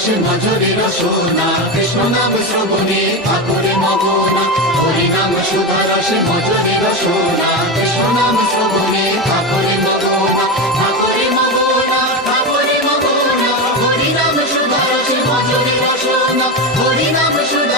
রসে মজুরি রসনা, কৃষ্ণ নাম শ্রবণে ঠাকুরে মগনা। হরি নাম সুধা রসে মজুরি রসনা, কৃষ্ণ নাম শ্রবণে ঠাকুরে মগনা। ঠাকুরে মগনা, ঠাকুরে মগনা, হরি নাম সুধা রসে মজুরি রসনা, হরি নাম সুধা